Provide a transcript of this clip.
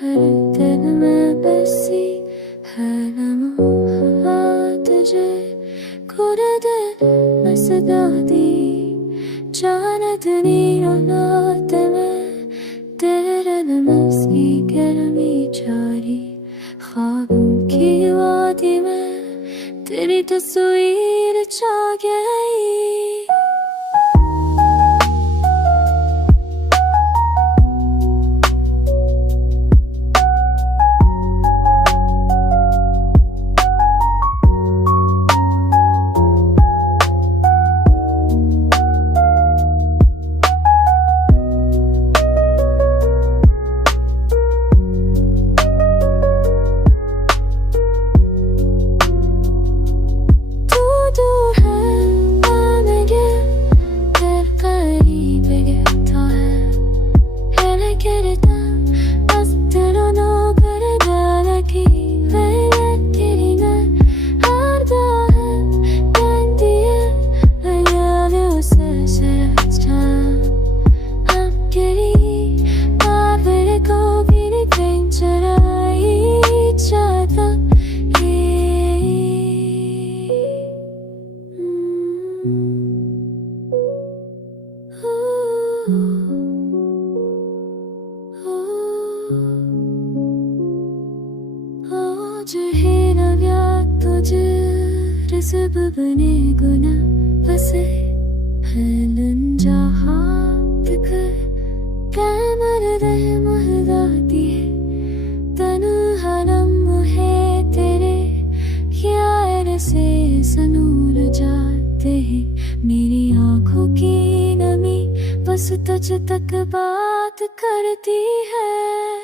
हर दिन मैं बसी है लम्हा तुझे पूरा दिन मसदा दी जानतनी औलाद में तेरे नमस्की गर्मी जारी ख्वाबों की वादी में तेरी तस्वीर छा गई। सबब ने गुना बसे हलन जहाँ तक कैमर रह महदाती है तनु हरम है तेरे यार से सनूर जाते हैं मेरी आँखों की नमी बस तुझ तक बात करती है।